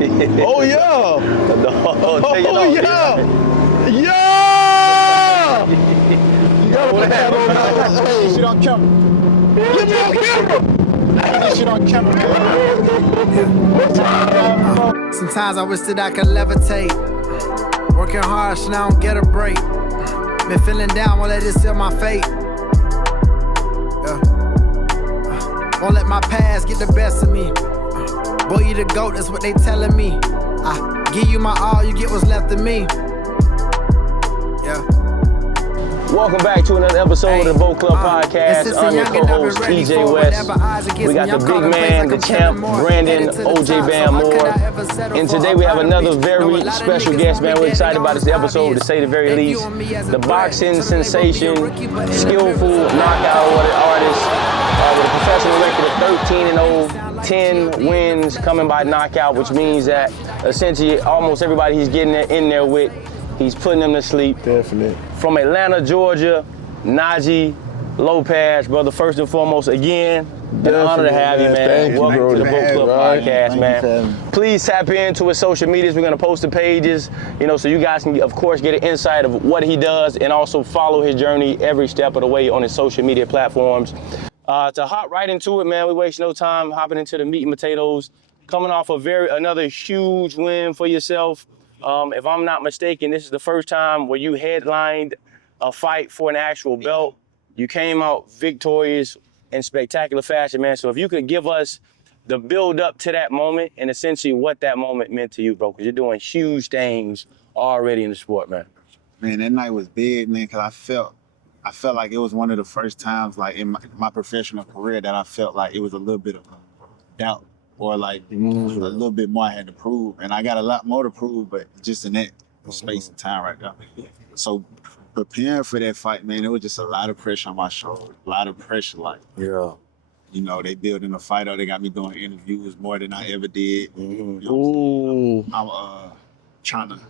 Oh yeah! Oh yeah! Yeah! You gotta put that on. This shit on camera. Get me on camera! This shit on camera. Sometimes I wish that I could levitate. Working hard, so I don't get a break. Been feeling down, won't let it seal my fate. Won't let my past get the best of me. Boy, you the GOAT, that's what they telling me. I give you my all, you get what's left of me. Yeah. Welcome back to another episode of the Boat Club Podcast. I'm your co-host, EJ West. We got the big man, the champ, Brandon, OJ Bam Moore. And today we have another very special guest, man. We're excited about this episode, to say the very least. The boxing sensation, skillful knockout artist with a professional record of 13-0, 10 wins coming by knockout, which means that essentially almost everybody he's getting in there with, he's putting them to sleep. Definitely. From Atlanta, Georgia, NAJEE, LOPEZ, brother, first and foremost, again, an honor to have you, man. Thank Welcome you, to the Boat Club Podcast, Thank man. Please tap into his social medias. We're gonna post the pages, so you guys can, of course, get an insight of what he does and also follow his journey every step of the way on his social media platforms. To hop right into it, man, we waste no time hopping into the meat and potatoes. Coming off another huge win for yourself. If I'm not mistaken, this is the first time where you headlined a fight for an actual belt. You came out victorious in spectacular fashion, man. So if you could give us the build up to that moment and essentially what that moment meant to you, bro, because you're doing huge things already in the sport, man. Man, that night was big, man, because I felt like it was one of the first times, like in my professional career, that I felt like it was a little bit of doubt, or like a little bit more I had to prove. And I got a lot more to prove, but just in that space and time right now. So preparing for that fight, man, it was just a lot of pressure on my shoulder. A lot of pressure, like, they building a fight, or they got me doing interviews more than I ever did. I'm trying to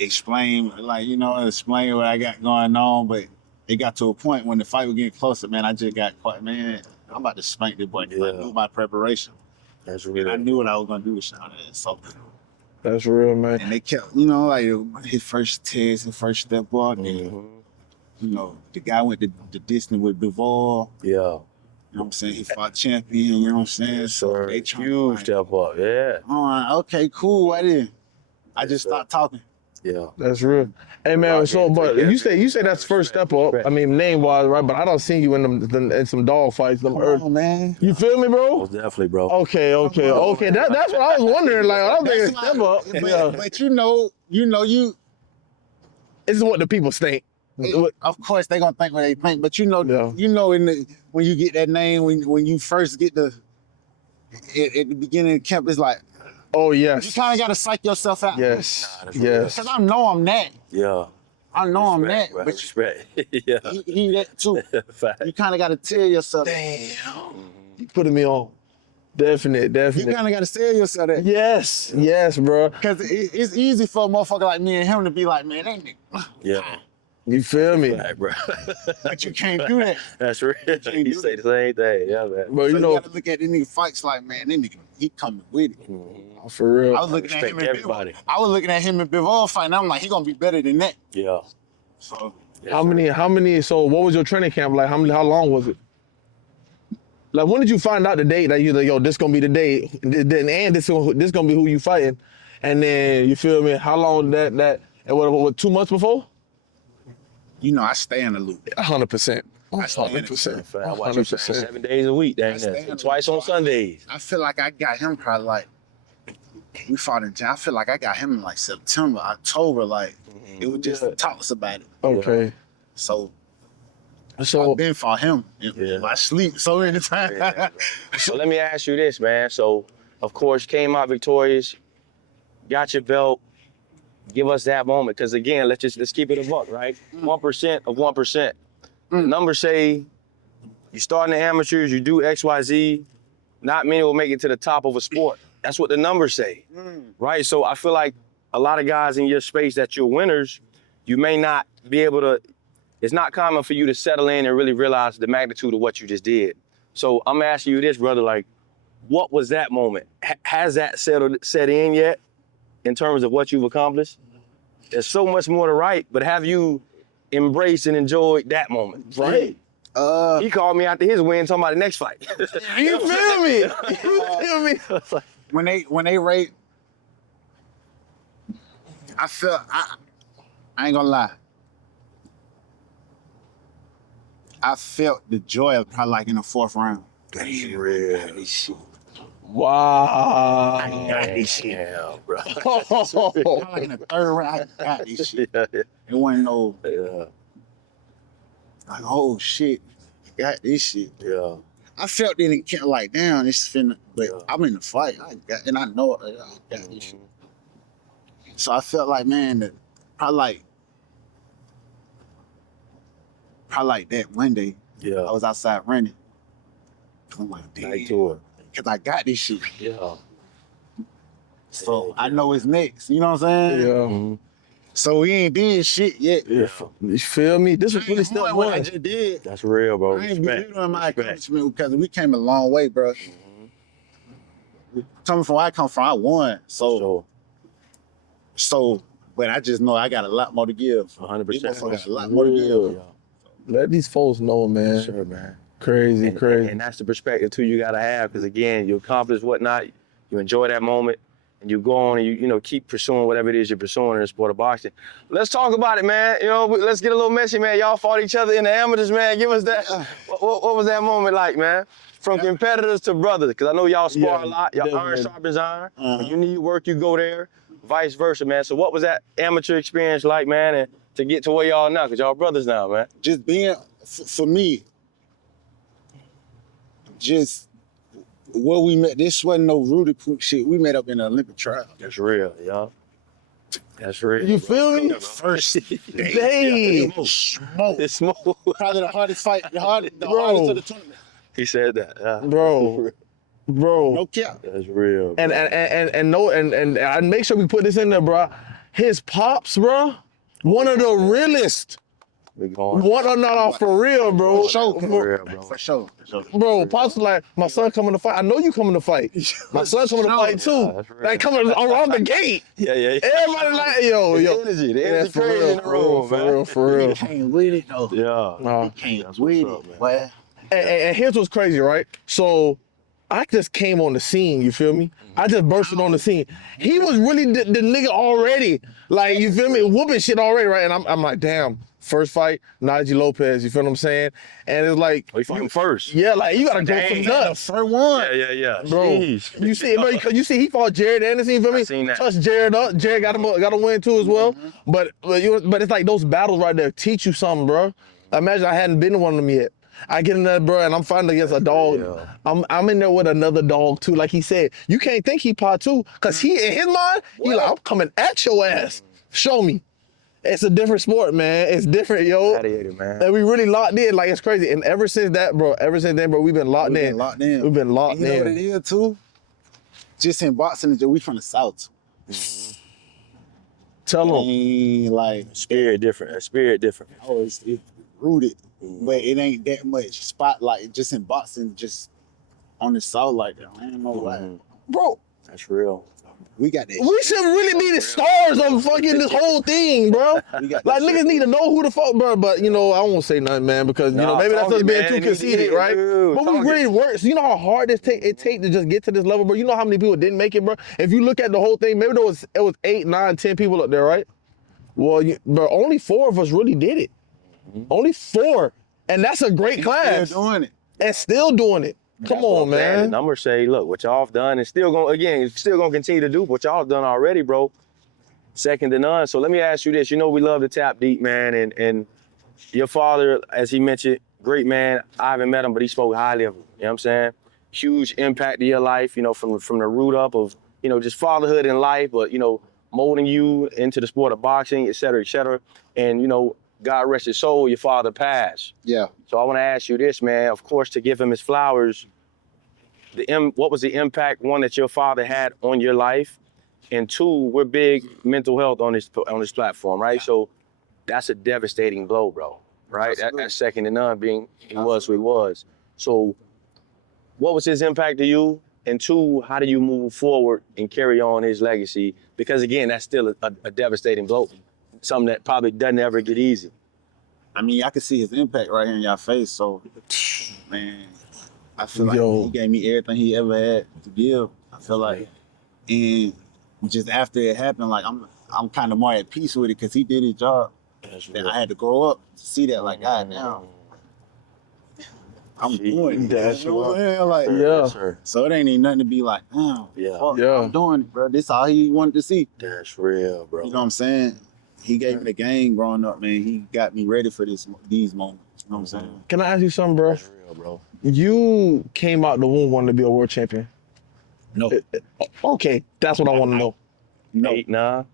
explain what I got going on, but it got to a point when the fight was getting closer, man, I just got caught, man, I'm about to spank this boy. I knew my preparation. That's real. I knew what I was going to do with Sean. So that's real, man. And they kept, his first test, his first step up. The guy went the distance with Bivol. Yeah. You know what I'm saying? He fought champion, you know what I'm saying? So they huge step up, yeah. All right, okay, cool, what then? I just stopped talking. Yeah. That's real. Hey man, but you say that's first step up. I mean, name wise, right? But I don't see you in some dog fights. Come on, man. You feel me, bro? Most definitely, bro. Okay. That's what I was wondering. Like, I don't think it's step up. But you. This is what the people think. Of course, they gonna think what they think. But when you get that name, when you first get at the beginning of the camp, it's like, oh, yes. you kind of got to psych yourself out. Yes. Because I know I'm that. Yeah. I know I'm that. Right, but respect. Yeah. He that too. You kind of got to tell yourself. Damn. You putting me on. Definitely. You kind of got to tell yourself that. Yes, bro. Because it's easy for a motherfucker like me and him to be like, man, that nigga. Yeah. You feel me? Right, bro. But you can't do that. That's real. You say the same thing. Yeah, man. But you got to look at these nigga fights like, man, that nigga, he coming with it. For real. I was looking at him and everybody. I was looking at him and Bivol fight, and I'm like, he gonna be better than that. Yeah. So how many? So what was your training camp like? How long was it? Like, when did you find out the date that you like, yo, this gonna be the date, and this gonna be who you fighting, and then you feel me? How long that? And what 2 months before? I stay in the loop. 100%. 100%. I watch you 7 days a week, twice on Sundays. I feel like I got him probably like, we fought in Jan. I feel like I got him in like September, October. Like, it was just talks about it. Okay. So I've been fought him in my sleep so many times. Yeah. So let me ask you this, man. So, of course, came out victorious, got your belt. Give us that moment, because again, let's keep it a buck, right? 1% of 1%. The numbers say you start in the amateurs, you do XYZ, not many will make it to the top of a sport. That's what the numbers say, right? So I feel like a lot of guys in your space that you're winners, you may not be able to, it's not common for you to settle in and really realize the magnitude of what you just did. So I'm asking you this, brother, like, What was that moment? Has that set in yet in terms of what you've accomplished? There's so much more to write, but have you embraced and enjoyed that moment? Right. He called me after his win talking about the next fight. You feel me? You feel me? When they rate, I felt I ain't gonna lie. I felt the joy of probably like in the 4th round. That's real. Wow. I got this shit. Yeah, bro. Probably like in the 3rd round, I got this shit. Yeah. It wasn't no Yeah. like, oh shit, I got this shit. Yeah. I felt it and kept like, damn, this finna, but Yeah. I'm in the fight. And I know it. I got this shit. So I felt like, man, that probably like that one day, I Yeah. was outside running. I'm like, Night damn, tour. because I got this shit. Yeah. So I know it's next. You know what I'm saying? Yeah. Mm-hmm. So we ain't did shit yet. Yeah. You feel me? This was really step what I one. just did. That's real, bro. I ain't Respect. believing in my Respect. accomplishment because we came a long way, bro. Coming from where I come from, I won. So, but I just know I got a lot more to give. 100%. These motherfuckers got a lot more to give. Yeah. Let these folks know, man. Sure, man. Crazy, crazy. And that's the perspective too you gotta have, because again, you accomplish whatnot, you enjoy that moment, and you go on and you keep pursuing whatever it is you're pursuing in the sport of boxing. Let's talk about it, man. Let's get a little messy, man. Y'all fought each other in the amateurs, man. Give us that. What was that moment like, man? From competitors to brothers, because I know y'all spar Yeah, a lot. Y'all iron definitely. sharpens iron. When you need work, you go there. Vice versa, man. So what was that amateur experience like, man, and to get to where y'all now? Because y'all brothers now, man. Just being, for me, just where we met, this wasn't no Rudy Poop shit. We met up in the Olympic trial. That's real, y'all. That's real. You feel me? First Day. smoke. It's smooth. Probably the hardest fight, the hardest of the tournament. He said that. Yeah. Bro. No cap. That's real. And I make sure we put this in there, bro. His pops, bro, one of the realest. We're going. No, for real, bro. For sure. For real, bro. For sure. Bro, pops was like, my son coming to fight. I know you coming to fight. My son coming to fight too. that's real. Like coming around the gate. Yeah. Everybody like, yo. The energy Yeah, crazy in the room, man. For real. Came with it though. Yeah. No. Came That's with what's up, it. man. Boy. And here's what's crazy, right? So I just came on the scene, you feel me? I just bursted on the scene. He was really the nigga already. Like, you feel me? Whooping shit already, right? And I'm like, damn, first fight, NAJEE LOPEZ, you feel what I'm saying? And it's like, We fought him first. yeah, like, you gotta go from nuts. First one. Yeah. Bro, Jeez. you see, bro, because you see, he fought Jared Anderson. You feel me? I seen that. Touched Jared up. Jared got a win too as well. But it's like those battles right there teach you something, bro. Imagine I hadn't been to one of them yet. I get in there, bro, and I'm fighting against a dog. real. I'm in there with another dog too. Like he said, you can't think he pot too, cause he in his mind, he like, I'm coming at your ass. Show me. It's a different sport, man. It's different, yo. Gladiator, man. And we really locked in, like it's crazy. And ever since then, bro, we've been locked in. Locked in. We've been locked You know what it in. is too? Just in boxing, we from the South. Tell them. Like, Spirit different. A spirit different. oh, it's rooted, but it ain't that much spotlight just in boxing, just on the South like that. I ain't know why. Bro, That's real. We got that. we should really be the stars of fucking this whole thing, bro. We got Like that niggas shit. need to know who the fuck, bro. But you know, I won't say nothing, man, because you know Nah, maybe that's talk us it, being man. too It needs to conceited, be, right? dude. But we Talk it. really work. So you know how hard it take to just get to this level, bro. You know how many people didn't make it, bro. If you look at the whole thing, maybe it was 8, 9, 10 people up there, right? Well, but only 4 of us really did it. Only 4, and that's a great class, Still doing it. and still doing it. Come on, The man. numbers say, look, what y'all have done and still gonna continue to do what y'all have done already, bro. Second to none. So let me ask you this. You know we love to tap deep, man, and your father, as he mentioned, great man. I haven't met him, but he spoke highly of him. You know what I'm saying? Huge impact to your life, you know, from the root up of, you know, just fatherhood in life, but you know, molding you into the sport of boxing, et cetera, et cetera. And you know, God rest his soul, your father passed. Yeah. So I want to ask you this, man. Of course, to give him his flowers, what was the impact, one, that your father had on your life? And 2, we're big mental health on this platform, right? So that's a devastating blow, bro, right? That's second to none, being he was who he was. So what was his impact to you? And two, how do you move forward and carry on his legacy? Because again, that's still a devastating blow. Something that probably doesn't ever get easy. I mean, I can see his impact right here in your face. So, man, I feel like he gave me everything he ever had to give. I feel like, and just after it happened, like I'm kind of more at peace with it because he did his job. And I had to grow up to see that, like, God damn, I'm doing it. That's you know what I'm saying? Like, Yeah. So it ain't even nothing to be like, fuck, Yeah. I'm doing it, bro. This all he wanted to see. That's real, bro. You know what I'm saying? He gave me the game growing up, man. He got me ready for these moments. You know what I'm saying? Can I ask you something, bro? That's real, bro. You came out the womb wanting to be a world champion. No. Okay, that's what I want to know. No. 8, 9.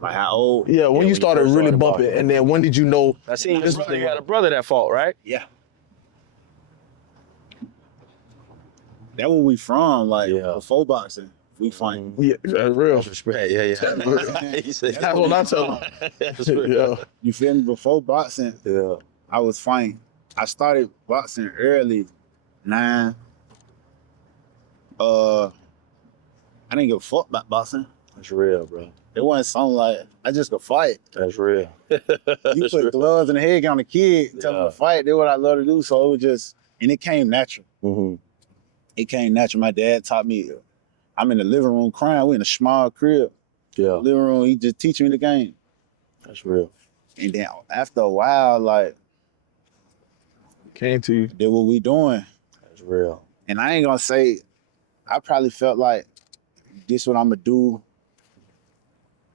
Like how old? Yeah, when when you you started first really started bumping, boxing. and then when did you know? I seen you had a brother that fought, right? Yeah. That where we from, like before boxing. We fight. Yeah, that's real. Respect, yeah. He said, That's what I tell him. That's real. Yeah. You feel me? Before boxing, Yeah. I was fighting. I started boxing early, 9. I didn't give a fuck about boxing. That's real, bro. It wasn't something like I just could fight. That's real. You put gloves in the head on the kid, tell them to fight. That's what I love to do. So it was just, and it came natural. Mm-hmm. It came natural. My dad taught me. I'm in the living room crying. We in a small crib. Yeah. Living room. He just teaching me the game. That's real. And then after a while, like, Came to you. did what we doing. That's real. And I ain't gonna say, I probably felt like this what I'm gonna do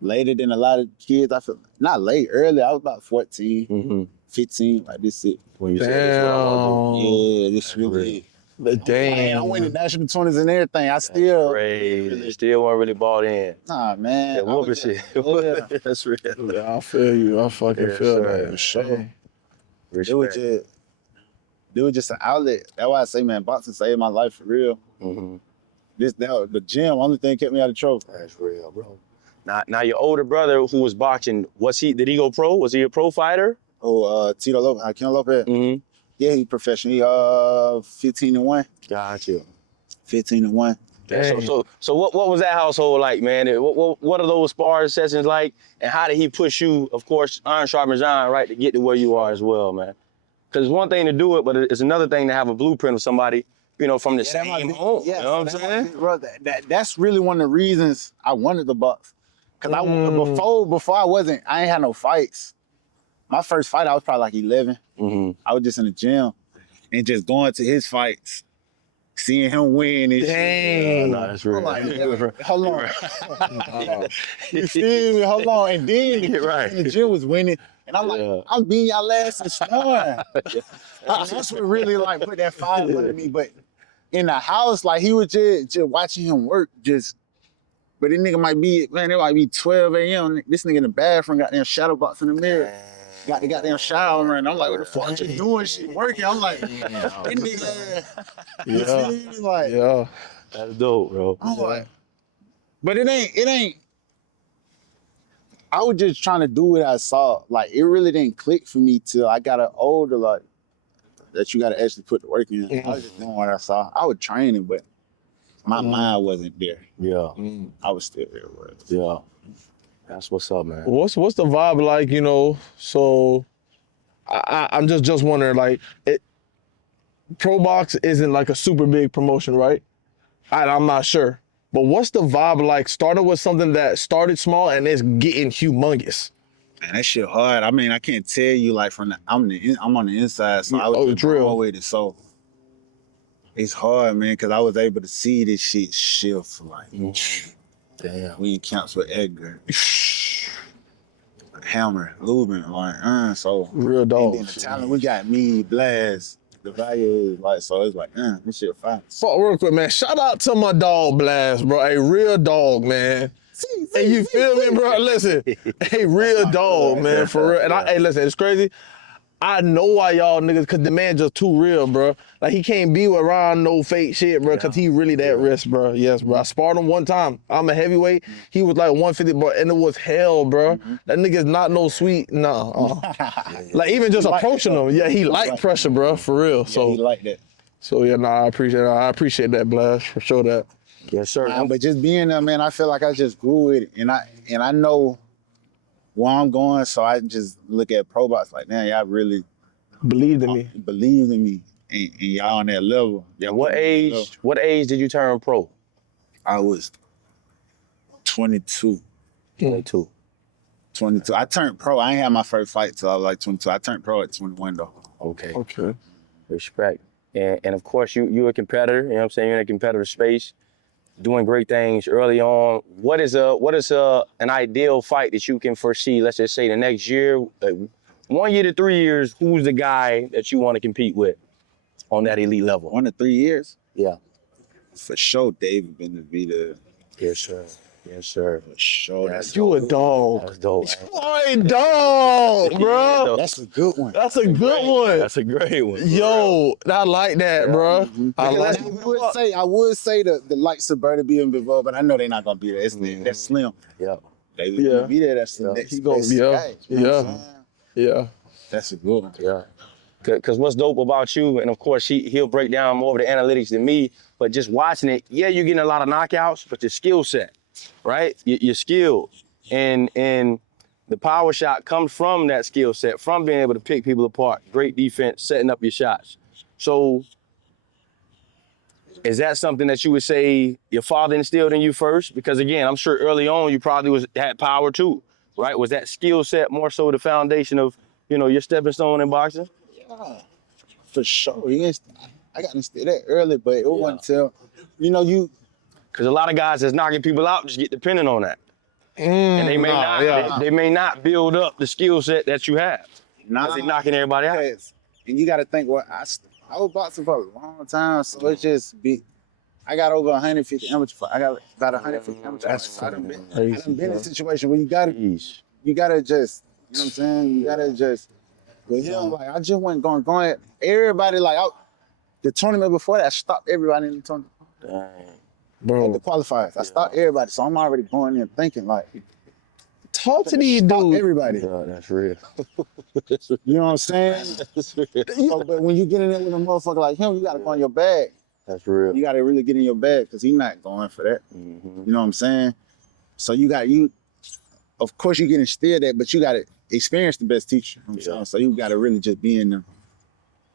later than a lot of kids. I feel not late, early. I was about 14, 15, like this it. When you said this, what I want to do. Yeah, this really. Damn. I win the national tournaments and everything. I still. Crazy. Still weren't really bought in. Nah, man. That I was whooping just- shit. Yeah. That's real. Yeah, I feel you. I fucking Yeah, feel sir. that. For sure. Respect. It was just an outlet. That's why I say, man, boxing saved my life for real. Mm-hmm. The gym, only thing kept me out of trouble. That's real, bro. Now your older brother who was boxing, did he go pro? Was he a pro fighter? Oh, Tito Lopez, Hakeem Lopez. Mm-hmm. Yeah, he professional. He 15-1. Got you. 15-1. Dang. So what was that household like, man? What are those sparring sessions like? And how did he push you, of course, iron sharpens iron, right, to get to where you are as well, man? Because it's one thing to do it, but it's another thing to have a blueprint of somebody, from the same home. Yeah, you know what I'm saying? Bro, that's really one of the reasons I wanted the box. Cause before I ain't had no fights. My first fight, I was probably like 11. Mm-hmm. I was just in the gym and just going to his fights, seeing him win and Dang. No, that's real. I'm like, hold on. You feel me? Hold on. And then the gym was winning. And I'm like, I'm beating y'all ass and snoring. That's what really like put that fire under me. But in the house, like he was just watching him work, but this nigga might be, man, it might be 12 a.m. This nigga in the bathroom got damn shadow box in the mirror. Got the goddamn shower and I'm like, what the fuck you doing? Shit working. I'm like, this nigga, you feel me? Like, Yeah. That's dope, bro. I'm like, but it ain't. I was just trying to do what I saw. Like, it really didn't click for me till I got older, like, that you got to actually put the work in. I was just doing what I saw. I was training, but my mind wasn't there. Yeah. I was still there. Yeah. That's what's up, man. What's the vibe like, So I'm just wondering, like, Pro Box isn't like a super big promotion, right? I'm not sure. But what's the vibe like starting with something that started small and it's getting humongous? Man, that shit hard. I mean, I can't tell you like I'm on the inside, so I was wrong with it. So it's hard, man, because I was able to see this shit shift. Like, Damn. we in camps with Edgar, Hammer, Lubin, like, so Real and then dogs. the talent we got, me, Blast. The value is like, so it's like, this shit fine. Fuck, real quick, man. Shout out to my dog Blast, bro. A real dog, man. Hey, you feel me, bro? Listen, a real dog, man, for real. And hey, listen, it's crazy. I know why y'all niggas, cause the man just too real, bro. Like he can't be around no fake shit, bro, cause he really that risk, bro. Yes, bro. I sparred him one time. I'm a heavyweight. He was like 150, bro, and it was hell, bro. That nigga's not no sweet, nah. Like even just approaching him, he like pressure, bro, for real. So he like that. So yeah, nah, I appreciate that, Blast, for sure that. Yes, sir. But just being there, man, I feel like I just grew with it, and I know where I'm going, so I just look at pro box like, man, y'all really Believed in me. believed in me, and y'all on that level. Y'all What put me on that age? level. What age did you turn pro? I was 22. 22. 22. I turned pro. I ain't had my first fight till I was like 22. I turned pro at 21 though. Okay. Okay. Respect. And of course, you're a competitor. You know what I'm saying? You're in a competitive space, doing great things early on. What is an ideal fight that you can foresee? Let's just say the next year, 1 year to 3 years. Who's the guy that you want to compete with on that elite level? 1 to 3 years? Yeah. For sure, David Benavidez. Yes, sir. Yes, sir. For sure. That's You a dog. That's dope. Boy, dog, bro. a good one. That's a good one. That's a great one. Yo, I like that, bro. I like I would say the likes of Berta B and Bivol, but I know they're not gonna be there. That's slim. Yeah. David Yeah. Benavidez, that's the Yeah. next He gonna best be up. guy. You know what I'm Yeah. saying? Yeah. That's a good one. Yeah. Because what's dope about you, and of course he'll break down more of the analytics than me, but just watching it, yeah, you're getting a lot of knockouts, but your skill set, right? Your skill and the power shot comes from that skill set, from being able to pick people apart. Great defense, setting up your shots. So is that something that you would say your father instilled in you first? Because again, I'm sure early on you probably had power too, right? Was that skill set more so the foundation of, your stepping stone in boxing? Yeah, for sure. I got instilled that early, but it wasn't until, you. Because a lot of guys that's knocking people out just get dependent on that. And they may not build up the skill set that you have. Because they're knocking everybody out. And you got to think, I was boxing for a long time, so it's just I got over 150 amateur fights. I got about 150 amateur fights. I done been in a situation where you gotta just, you know what I'm saying? You gotta just, with him, like, I just wasn't going. Everybody, the tournament before that, I stopped everybody in the tournament. Dang. Bro. The qualifiers. I stopped everybody, so I'm already going in thinking, like, Talk to these stop dudes. everybody. Yeah, that's real. You know what I'm saying? So, but when you get in there with a motherfucker like him, you gotta go in your bag. That's real. You gotta really get in your bag because he's not going for that. Mm-hmm. You know what I'm saying? So of course you get instilled that, but you gotta experience the best teacher. You know what I'm saying? So you gotta really just be in them.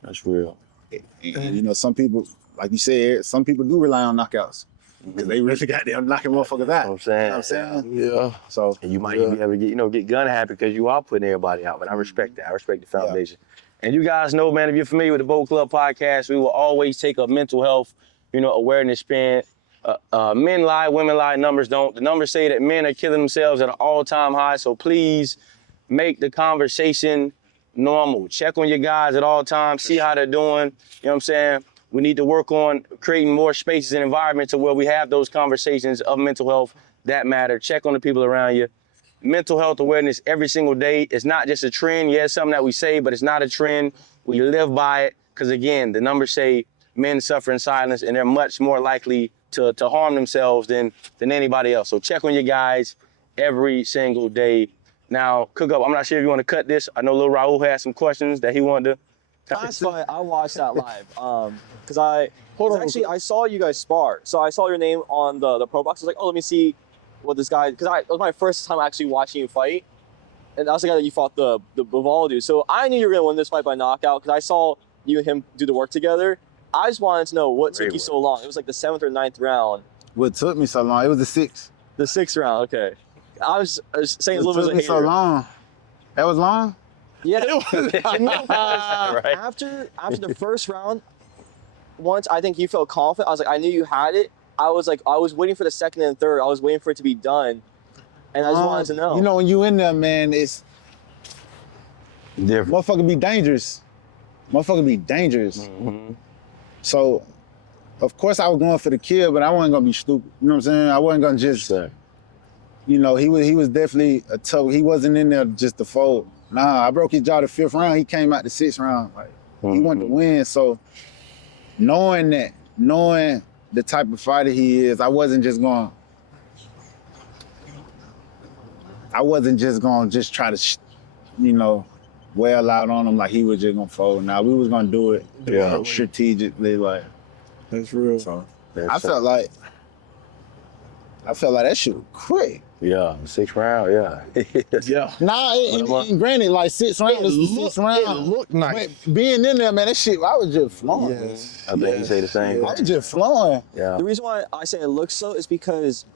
That's real. And some people, like you said, some people do rely on knockouts. Because they really got them knocking motherfuckers out. You know what I'm saying? You know what I'm saying? Yeah. So And you might even be able to get gun happy because you are putting everybody out. But I respect that. I respect the foundation. And you guys know, man, if you're familiar with the Boat Club podcast, we will always take a mental health, awareness spin. Men lie, women lie, numbers don't. The numbers say that men are killing themselves at an all-time high. So please make the conversation normal. Check on your guys at all times. See how they're doing. You know what I'm saying? We need to work on creating more spaces and environments to where we have those conversations of mental health that matter. Check on the people around you. Mental health awareness every single day. It's not just a trend. Yeah, it's something that we say, but it's not a trend. We live by it because, again, the numbers say men suffer in silence and they're much more likely to harm themselves than anybody else. So check on your guys every single day. Now, Cook Up, I'm not sure if you want to cut this. I know Lil Raul had some questions that he wanted to. Last fight, I watched that live because I saw you guys spar. So I saw your name on the pro box. I was like, oh, let me see what this guy, because it was my first time actually watching you fight. And that was the guy that you fought the Bivol dude. So I knew you were going to win this fight by knockout because I saw you and him do the work together. I just wanted to know what took you so long. It was like the 7th or 9th round. what took me so long? It was the 6th. The 6th round, okay. I was saying a It little bit took of a me hater. so long. That was long? Yeah. Right. After the first round, once I think you felt confident, I was like, I knew you had it. I was waiting for the 2nd and 3rd. I was waiting for it to be done. And I just wanted to know. When you in there, man, it's Different. motherfucker be dangerous. Motherfucker be dangerous. Mm-hmm. So, of course I was going for the kill, but I wasn't gonna be stupid. You know what I'm saying? I wasn't gonna just, he was definitely a tough, he wasn't in there just to fold. Nah, I broke his jaw the 5th round. He came out the 6th round. He wanted to win. So knowing the type of fighter he is, I wasn't just going to just try to, well out on him like he was just gonna fold. Now we was gonna do it strategically, like. That's real. So I felt like that shit was quick. Yeah, 6th round, yeah. Yeah. Nah, and granted, like 6 rounds, It looked nice. But being in there, man, that shit, I was just flowing. Yes. I think you say the same. I was just flowing. Yeah. The reason why I say it looks so is because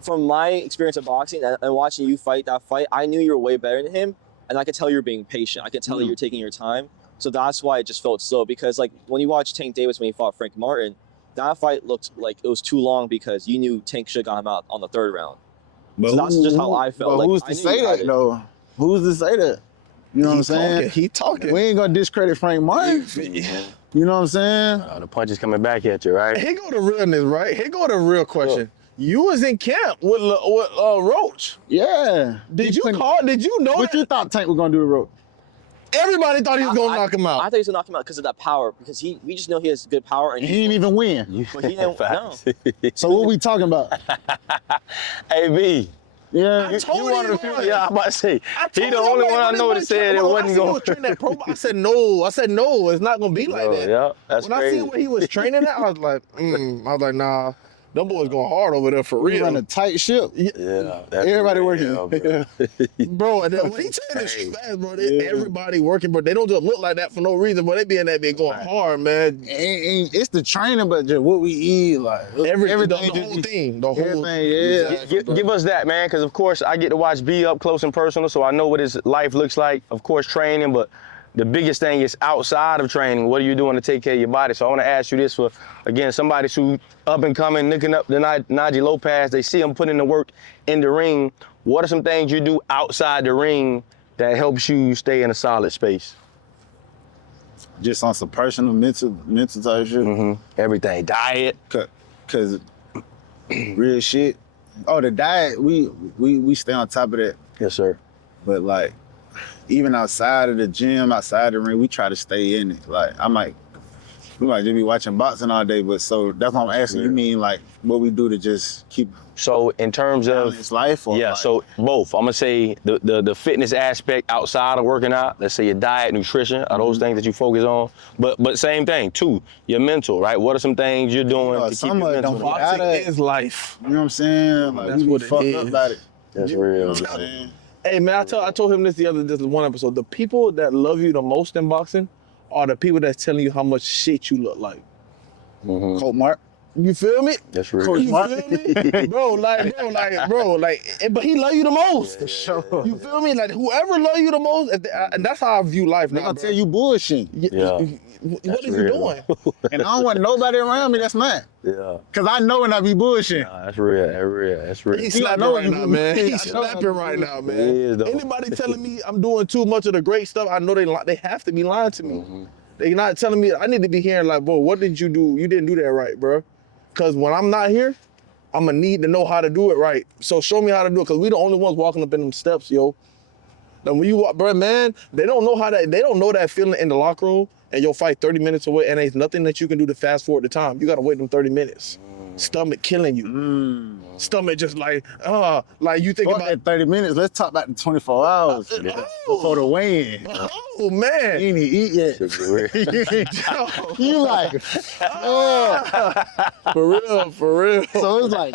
from my experience of boxing and watching you fight that fight, I knew you were way better than him, and I could tell you're being patient. I could tell that you're taking your time. So that's why it just felt slow. Because like when you watch Tank Davis when he fought Frank Martin, that fight looked like it was too long because you knew Tank should have got him out on the 3rd round. But so that's just how I felt. But like, who's to say that though? Who's to say that? You know what I'm saying? He talking. We ain't gonna discredit Frank Martin. You know what I'm saying? The punch is coming back at you, right? Here go the realness, right? Here go the real question. You was in camp with Roach. Yeah. Did you know What that? you thought Tank was gonna do to Roach? Everybody thought he was gonna knock him I out. thought he was gonna knock him out because of that power. Because we just know he has good power, and He didn't even win. but he didn't. No. So what we talking about? Hey, B. Yeah. told You one of the you few, was. yeah, I'm about to say, he told the him, only like, one I when know they that said it when I wasn't seen him going was training that pro, I said no, it's not gonna be like that. Yeah, that's When crazy. I seen what he was training at, I was like, nah, them boys going hard over there for We real. run a tight ship. Yeah, that's Everybody real, working. bro. Bro, and then when he taking this fast, bro, everybody working, but they don't just look like that for no reason, but they be in that bit going hard, man. And it's the training, but just what we eat, like Everything, the just- whole thing, the whole Everything, yeah. Give us that, man, because of course I get to watch B up close and personal, so I know what his life looks like. Of course, training, but the biggest thing is outside of training. What are you doing to take care of your body? So I want to ask you this for, again, somebody who up and coming, looking up the NAJEE Lopez. They see him putting the work in the ring. What are some things you do outside the ring that helps you stay in a solid space? Just on some personal, mental type shit. Everything, diet. Cause real shit. Oh, the diet, we stay on top of that. Yes, sir. But like, even outside of the gym, outside the ring, we try to stay in it. Like, we might just be watching boxing all day, but so that's what I'm asking. You mean like what we do to just keep So in terms of his life? Or yeah, like, so both. I'm gonna say the fitness aspect outside of working out. Let's say your diet, nutrition, are those things that you focus on. But same thing too. Your mental, right? What are some things you're doing to keep some your of it mental? don't boxing matter. is life. You know what I'm saying? Like, That's we what be it fucked is. up about it. That's You real. know what I'm saying? Hey man, I told him this one episode. The people that love you the most in boxing are the people that's telling you how much shit you look like. Colt Mark. You feel me? That's real. You feel me? bro, but he love you the most. For sure. You feel me? Like whoever love you the most, and that's how I view life They now. gonna tell you bullshit. Yeah. What is you real. doing? And I don't want nobody around me that's mad. Yeah. Cause I know when I be bullshitting. Nah, that's real. That's real. That's real. He's See, I slapping know right you- now, man. I He's know slapping you- right now, man. He is, though. Anybody telling me I'm doing too much of the great stuff, I know they have to be lying to me. They're not telling me. I need to be hearing like, bro, what did you do? You didn't do that right, bro. Cause when I'm not here, I'm gonna need to know how to do it right. So show me how to do it, cause we the only ones walking up in them steps, yo. Then when you walk, bro, man, they don't know that feeling in the locker room, and you'll fight 30 minutes away, and there's nothing that you can do to fast forward the time. You gotta wait them 30 minutes. Stomach killing you. Stomach just like you think Fuck about. that 30 minutes. Let's talk about the 24 hours before the weigh-in. Oh man. You ain't even eat yet. You like, For real. so it's like,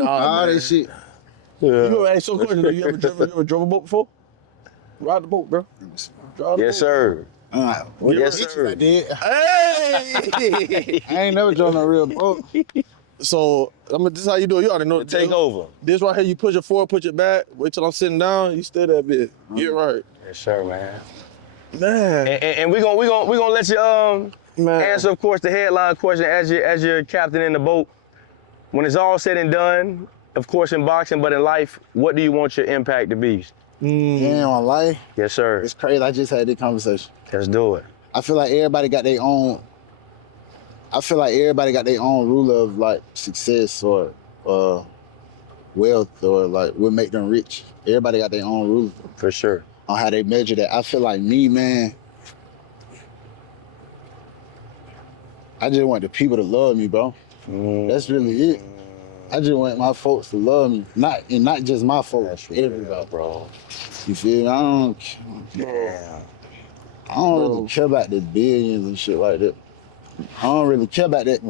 all that shit. You ever, so question, you ever drove a boat before? Ride the boat, bro. Drive the Yes, boat. sir. Yes, sir. I did. Hey! I ain't never drove no real boat. So, this is how you do it. You already know the Take deal. over. This right here, you push it forward, push it back. Wait till I'm sitting down. You stay that bit. Get right. Yes, sir, man. Man. And we gonna let you Man. answer, of course, the headline question as your captain in the boat. When it's all said and done, of course, in boxing, but in life, what do you want your impact to be? Yeah, on life, Yes, sir. it's crazy. I just had this conversation. Let's do it. I feel like everybody got their own. I feel like everybody got their own rule of like success or wealth or like what make them rich. Everybody got their own rule For sure. on how they measure that. I feel like me, man. I just want the people to love me, bro. That's really it. I just want my folks to love me, not just my folks, That's real, everybody. bro. You feel me? I don't really care about the billions and shit like that. I don't really care about that.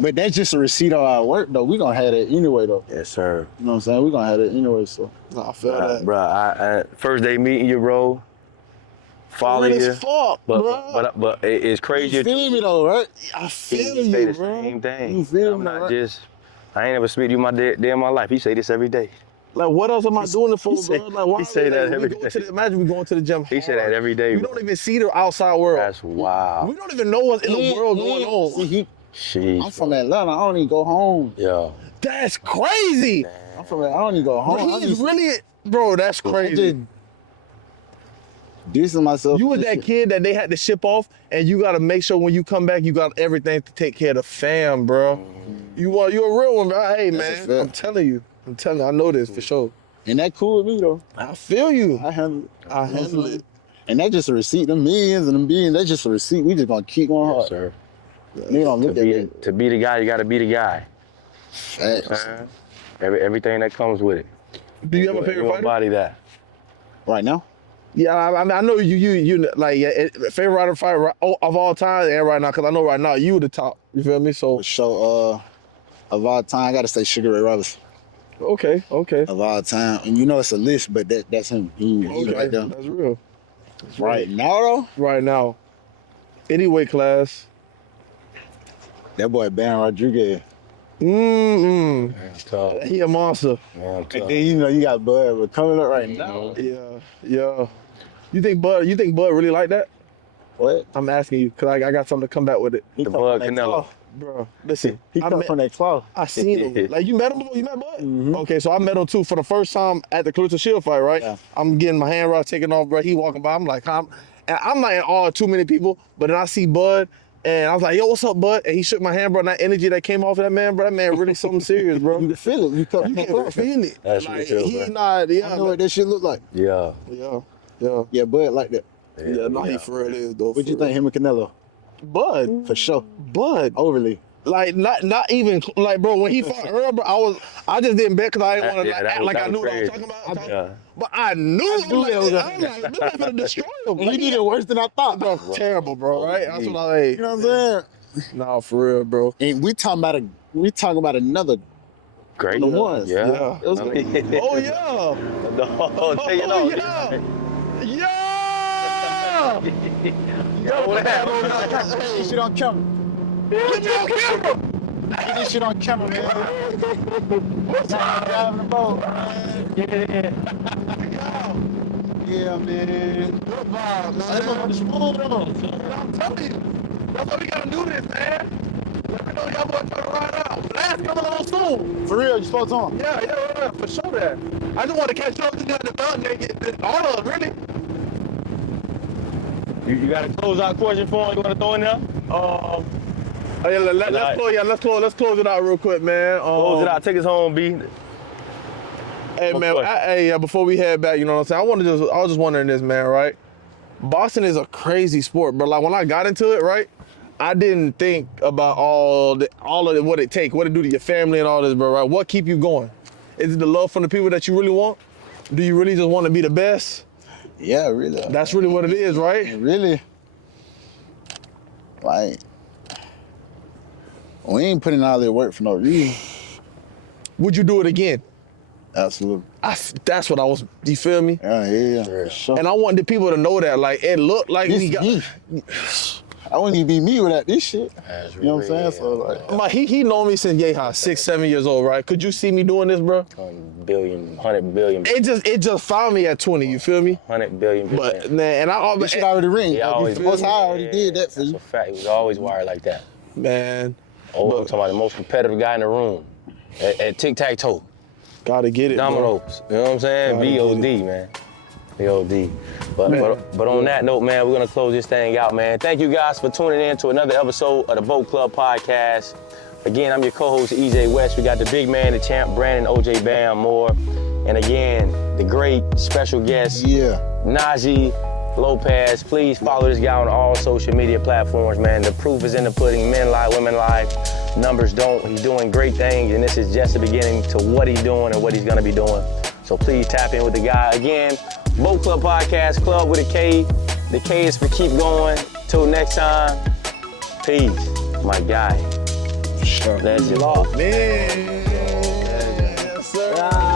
But that's just a receipt of our work, though. We gonna have that anyway, though. Yes, sir. You know what I'm saying? We gonna have that anyway, so. Nah, I feel that. Bro, I first day meeting you, bro. Follow Real you. as fuck, bro. But it's crazy. You feel me, though, right? I feel He say you, the bro. same thing. You feel I'm me, not right? just. I ain't never speak to you my day in my life. He say this every day. Like, what else am I doing it for, say- bro? Like, why he say we, that like, every we go day. to the, imagine we going to the gym. He say that every day. We bro. don't even see the outside world. That's wild. We don't even know what's in the world going on. See, Jeez. I'm from Atlanta. I don't even go home. Yeah. That's crazy. I'm from Atlanta. I don't even go home. Bro, he is really, bro. That's I crazy. just dissing myself. You was and that shit. kid that they had to ship off, and you gotta make sure when you come back, you got everything to take care of the fam, bro. You a real one, bro. Hey, That's a man, fact. I'm telling you, I know this for sure. And that cool with me, though. I feel you. I handle it. I handle it. And that's just a receipt. Them millions and them billions, that's just a receipt. We just gonna keep going Yes, hard. sir. Nigga don't look at that. To be the guy, you gotta be the guy. Facts. Everything that comes with it. Do you have a favorite fighter? Body that. Right now? Yeah, I know you like favorite fighter of all time and right now, because I know right now you the top. You feel me? So For sure, of all time, I gotta say Sugar Ray Robinson. okay. Of all time. And you know it's a list, but that's him. He's Okay, right there. that's real. Right now, though, Right now, any weight class. that boy Baron Rodriguez. Mm-mm. Tough. He a monster. Man, And tough. then, you know, you got Bud, but coming up right now. Yeah. You think Bud really like that? What? I'm asking you, because I got something to come back with it. He The come Bud from that Canelo. cloth. Bro, listen. He come from that cloth. I seen him. Like, you met him before? You met Bud? Mhm. Okay, so I met him too for the first time at the Clarissa Shield fight, right? Yeah. I'm getting my hand rod taken off, bro. He walking by. I'm like, and I'm not in awe of too many people, but then I see Bud, and I was like, yo, what's up, Bud? And he shook my hand, bro. And that energy that came off of that man, bro, that man really something serious, bro. You can feel it. You come You from can that feel it. That's like, real, he bro. not, I know what that shit look like. Yeah. Yeah. Yeah, Bud like that. Yeah, no, he for real is, though. What you for think, him and Canelo? real. Bud. For sure. Bud. Overly. Like not even like, bro, when he fought Earl, bro, I just didn't bet because I didn't want to Yeah, that act was- like that I was knew what I was crazy. talking about. Yeah. But I knew knew like, that was I'm like, this is gonna destroy him. He Like, did it worse than I thought. bro, terrible, bro, right? That's what I You know what I'm saying? Nah, for real, bro. And we talking about another Great. the ones. Yeah. Yeah. It was I mean- Oh yeah. No, take it off. yeah. Yeah. Yo, what happened? Get this shit on camera. Get me on camera. Get this shit on camera, man. Driving the boat. Yeah, man. Good vibes, That's man. what smooth on. I'm telling you. That's why we gotta do this, man. Let me know y'all boys trying to ride out. Last coming on soon. For real, you supposed to on? Yeah, for sure that. I just want to catch up to the belt and all of it, really. You got a close-out question for him? You want to throw in there? Oh, yeah, let's close it out real quick, man. Close it out. Take us home, B. Hey, One man. question. Before we head back, you know what I'm saying? I was just wondering this, man. Right? Boxing is a crazy sport, but like when I got into it, right? I didn't think about all of it, what it take, what it do to your family and all this, bro. Right? What keep you going? Is it the love from the people that you really want? Do you really just want to be the best? Yeah, really. That's really what it is, right? Really. Like, we ain't putting all that work for no reason. Would you do it again? Absolutely. That's what I was. You feel me? Yeah. For sure. And I want the people to know that, like, it looked like This we got. me. I wouldn't even be me without this shit. That's You know what I'm saying? So like, He known me since Yeha, 6, 7 years old, right? Could you see me doing this, bro? 100 billion. It just found me at 20. You feel me? 100 billion. But man, and I this shit already ring. He always Most High already did that for That's you. a fact. He was always wired like that. man, Oh, I'm talking about the most competitive guy in the room at tic-tac-toe. gotta get it, bro. Dominoes. You know what I'm saying? Gotta VOD, man. VOD. But on that note, man, we're gonna close this thing out, man. Thank you guys for tuning in to another episode of the Boat Club Podcast. Again, I'm your co-host, EJ West. We got the big man, the champ, Brandon, OJ Bam Moore. And again, the great special guest, Yeah. NAJEE LOPEZ. Please follow this guy on all social media platforms, man. The proof is in the pudding. Men lie, women lie. Numbers don't. He's doing great things, and this is just the beginning to what he's doing and what he's gonna be doing. So please tap in with the guy. Again, Boat Club Podcast, Club with a K. The K is for keep going. Till next time, peace, my guy. Sure. Legend. Man. Yes, sir.